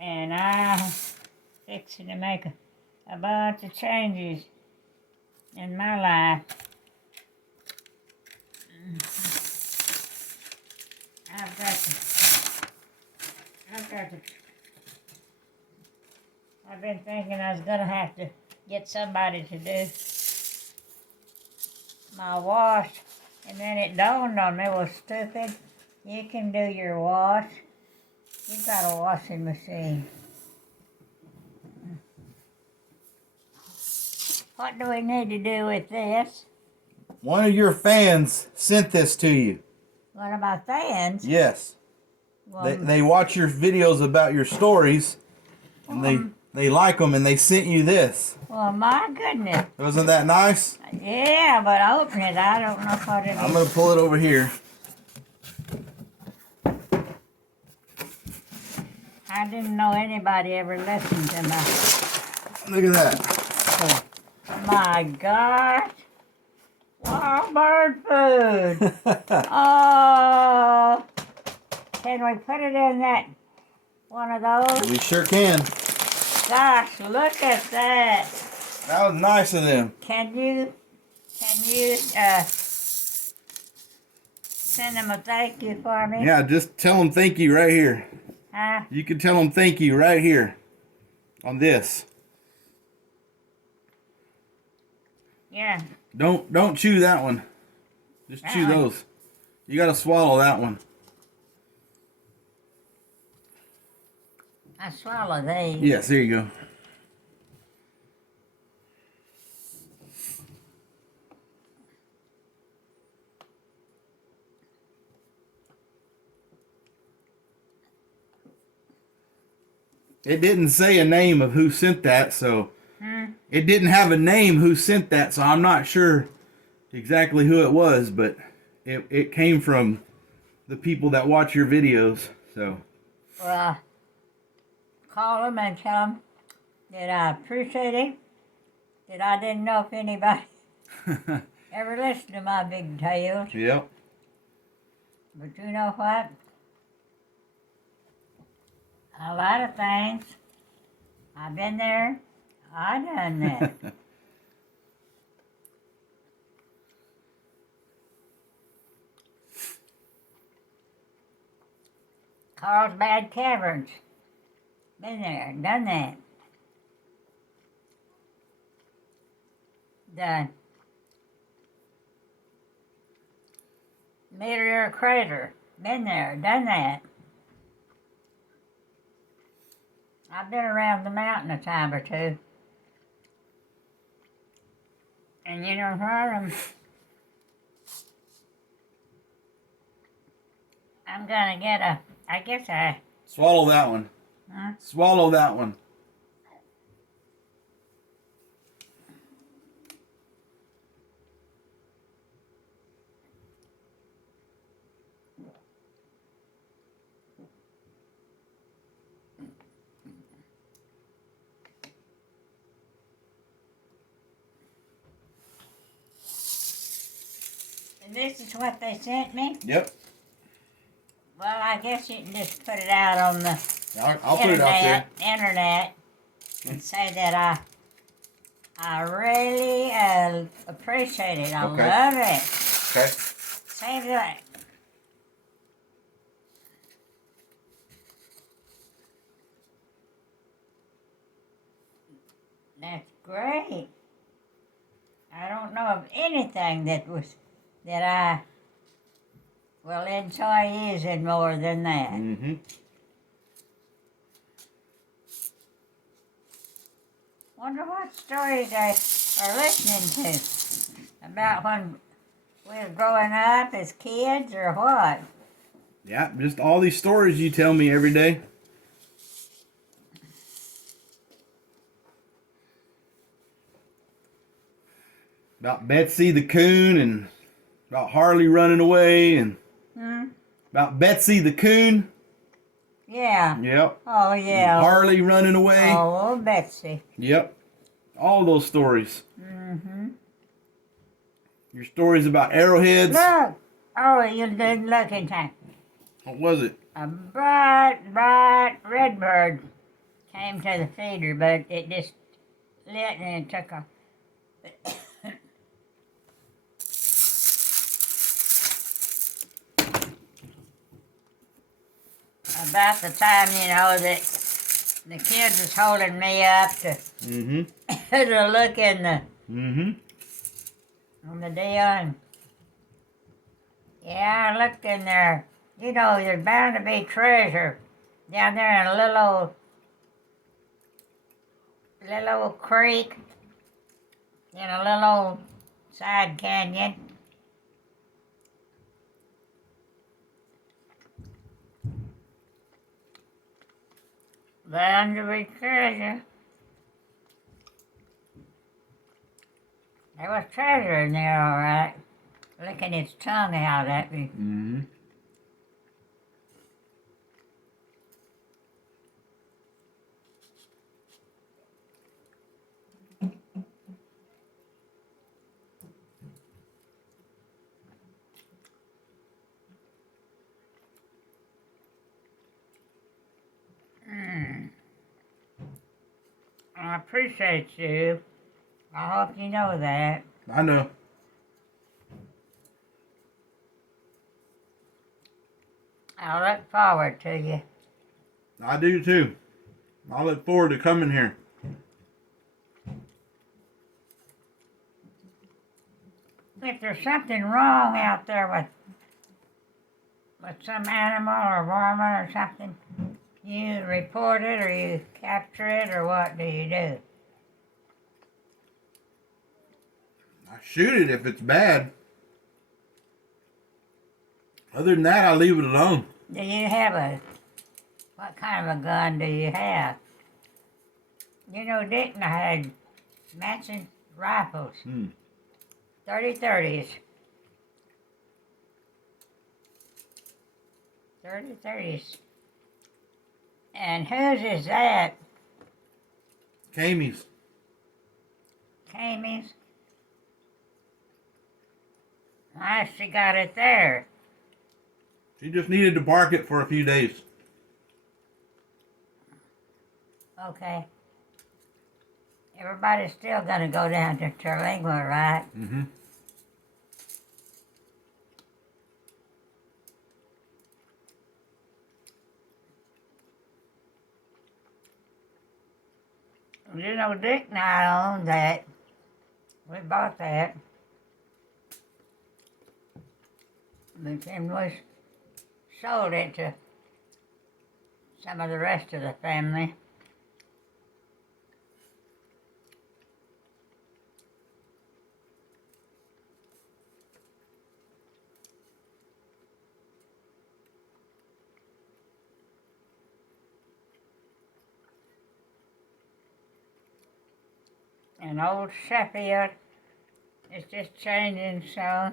and I'm fixing to make a bunch of changes in my life. I've got to, I've been thinking I was gonna have to get somebody to do my wash, and then it dawned on me, well, stupid, you can do your wash. You got a washing machine. What do we need to do with this? One of your fans sent this to you. One of my fans? Yes. Well, They watch your videos about your stories, and they like them, and they sent you this. well, my goodness. Wasn't that nice? Yeah, but open it. I don't know what it is. I'm going to pull it over here. I didn't know anybody ever listened to my... Look at that. My gosh. Wild bird food. Oh. Can we put it in that one of those? We sure can. Gosh, look at that. That was nice of them. Can you send them a thank you for me? Yeah, just tell them thank you right here. Huh? You can tell them thank you right here on this. Yeah. Don't chew that one. Just chew That one. those. You got to swallow that one. I swallow these. Yes, there you go. It didn't say a name of who sent that, so it didn't have a name who sent that, so I'm not sure exactly who it was, but it came from the people that watch your videos. So Well, call them and tell them that I appreciate it, that I didn't know if anybody ever listened to my big tales. yep. But you know what? A lot of things. I've been there. I done that. Carlsbad Caverns. Been there, done that. The Meteor Crater. Been there, done that. I've been around the mountain a time or two. And you know what? I'm gonna get Swallow that one. Huh? Swallow that one. And this is what they sent me? Yep. Well, I guess you can just put it out on the I'll put it out there. internet and say that I really appreciate it. I Okay. love it. Okay. Save that. That's great. I don't know of anything that I will enjoy using more than that. Mm-hmm. Wonder what stories they are listening to about when we were growing up as kids or what. Yeah, just all these stories you tell me every day. About Betsy the coon and about Harley running away and about Betsy the coon. Yeah. Yep. Oh, yeah. And Harley running away. Oh, Betsy. Yep. All those stories. Mm-hmm. Your stories about arrowheads. Look. Oh, you did look in time. What was it? A bright red bird came to the feeder, but it just lit and it took a. About the time, that the kids was holding me up to, Mm-hmm. to look in the Mm-hmm. on the deal, and yeah, I looked in there. There's bound to be treasure down there in a little old creek in a little old side canyon. Bound to be treasure. There was treasure in there, all right. Licking its tongue out at me. Mm-hmm. I appreciate you. I hope you know that. I know. I look forward to you. I do too. I look forward to coming here. If there's something wrong out there with some animal or varmint or something, you report it or you capture it, or what do you do? I shoot it if it's bad. Other than that, I leave it alone. Do you have what kind of a gun do you have? Dick and I had matching rifles, 30-30s. 30-30s. And whose is that? Kamie's. Kamie's? I she got it there. She just needed to park it for a few days. Okay. Everybody's still gonna go down to Terlingua, right? Mm-hmm. Dick and I own that. We bought that. But then we sold it to some of the rest of the family. And old Sheffield is just changing so.